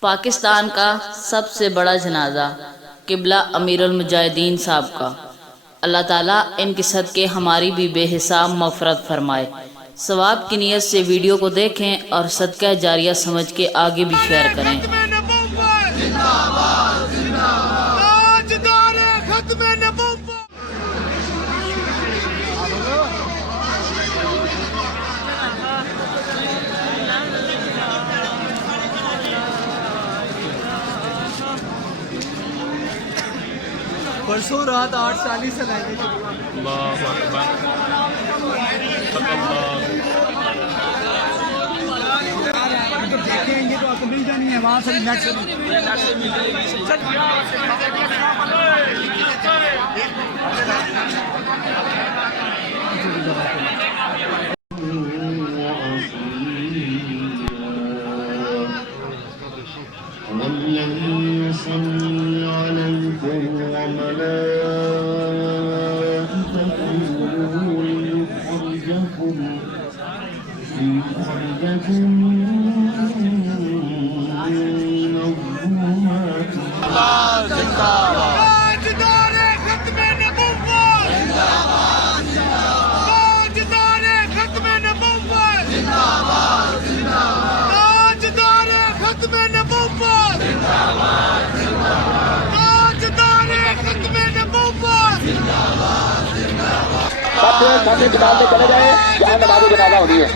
پاکستان کا سب سے بڑا جنازہ قبلہ امیر المجاہدین صاحب کا، اللہ تعالیٰ ان کے صدقے ہماری بھی بے حساب مغفرت فرمائے۔ ثواب کی نیت سے ویڈیو کو دیکھیں اور صدقہ جاریہ سمجھ کے آگے بھی شیئر کریں۔ پرسوں رات 8:40 سے لائنیں اللہ اکبر دیکھیں گے تو آپ کو مل جانی ہے وہاں سے نیٹ سے سامنے کتاب میں چلے جائیں جہاں نماز جنازہ ہونی ہے۔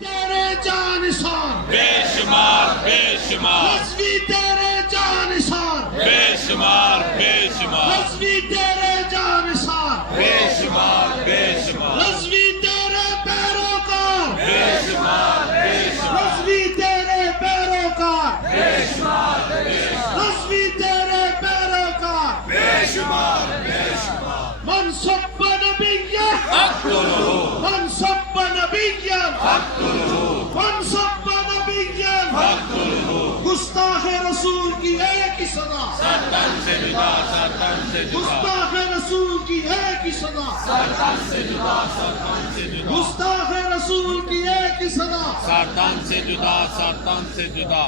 تیرے جانثار بے شمار بے شمار حسبی تیرے جانثار بے شمار بے شمار حسبی تیرے جانثار بے شمار بے شمار حسبی تیرے پیروکار بے شمار بے شمار حسبی تیرے پیروکار بے شمار بے حسبی تیرے پیروکار بے شمار بے شمار من سب نبیہ اقتلوہ من سب نبیہ اقتلوہ من سب نبیہ اقتلوہ گستاخ رسول کی ایک ہی سزا سرطان سے جدا سرطان سے جدا گستاخ رسول کی ایک ہی سزا سرطان سے جدا سرطان سے جدا گستاخ رسول کی ایک ہی سزا سرطان سے جدا سرطان سے جدا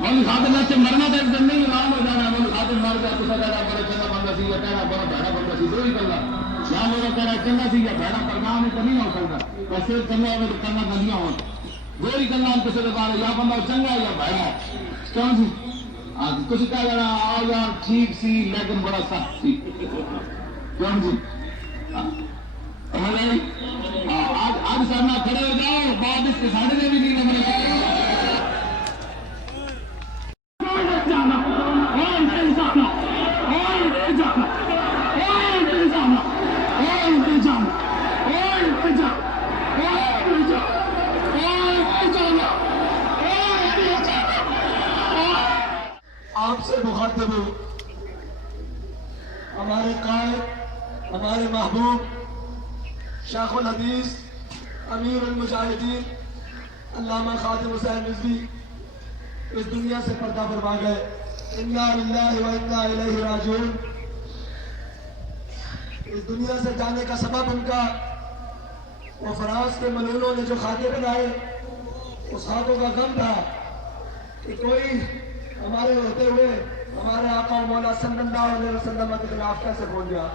من خاطر سے مرنا تو ایک دن نہیں امام ہو جانا، من خاطر مر گیا تو کہنا بڑا چنگا بندہ سی یا کہنا بڑا بھڑا بندہ سی، دو ہی گلا یا میرا کہنا چنگا سی یا بھڑا، پر نام تو نہیں ہو سکتا، بس صرف چنگا ہوئے تو کرنا بندیاں ہوں، دو ہی گلا ہم کسی کے بارے یا بندہ چنگا یا بھڑا ہے کیوں سی کچھ کہہ جانا آؤ یار ٹھیک سی لیکن بڑا سخت سی کیوں سی آج سامنا کھڑے ہو جاؤ بعد اس کے ساڑھے میں بھی نہیں نمبر آپ سے مخاطب ہوں، ہمارے قائد، ہمارے محبوب شیخ الحدیث امیر المجاہدین علامہ خادم حسین رضوی اس دنیا سے پردہ فرما گئے۔ انا للہ و انا الیہ راجعون۔ اس دنیا سے جانے کا سبب ان کا وہ فرانس کے ملونوں نے جو خاکے بنائے، اس خاکوں کا غم تھا کہ کوئی ہمارے ہوتے ہوئے ہمارے آقا و مولا صلی اللہ علیہ وسلم کے خلاف کیسے بول گیا،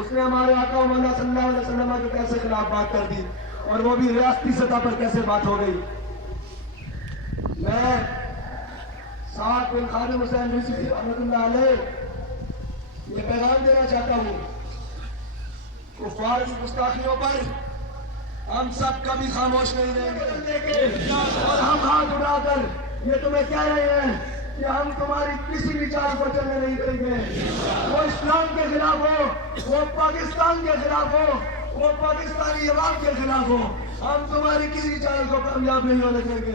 اس نے ہمارے آقا و مولا صلی اللہ علیہ وسلم کے کیسے خلاف بات کر دی، اور وہ بھی ریاستی سطح پر کیسے بات ہو گئی۔ میں سعد بن خادم حسین رضوی رحمۃ اللہ علیہ یہ پیغام دینا چاہتا ہوں، کفار کی گستاخیوں پر ہم سب کبھی خاموش نہیں رہیں گے، اور ہم ہاتھ اٹھا کر یہ تمہیں کہہ رہے ہیں کہ ہم تمہاری کسی بھی چال کو چلنے نہیں دیں گے، وہ اسلام کے خلاف ہو، وہ پاکستان کے خلاف ہو، وہ پاکستانی عوام کے خلاف ہو، ہم تمہاری کسی چال کو کامیاب نہیں ہونے دیں گے۔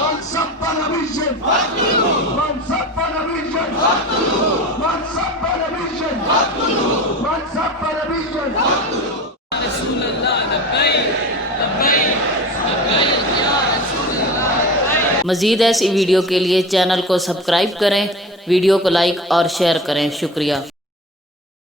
من سب نبيا من سب نبيا من سب نبيا من سب نبيا مزید ایسی ویڈیو کے لیے چینل کو سبسکرائب کریں، ویڈیو کو لائک اور شیئر کریں۔ شکریہ۔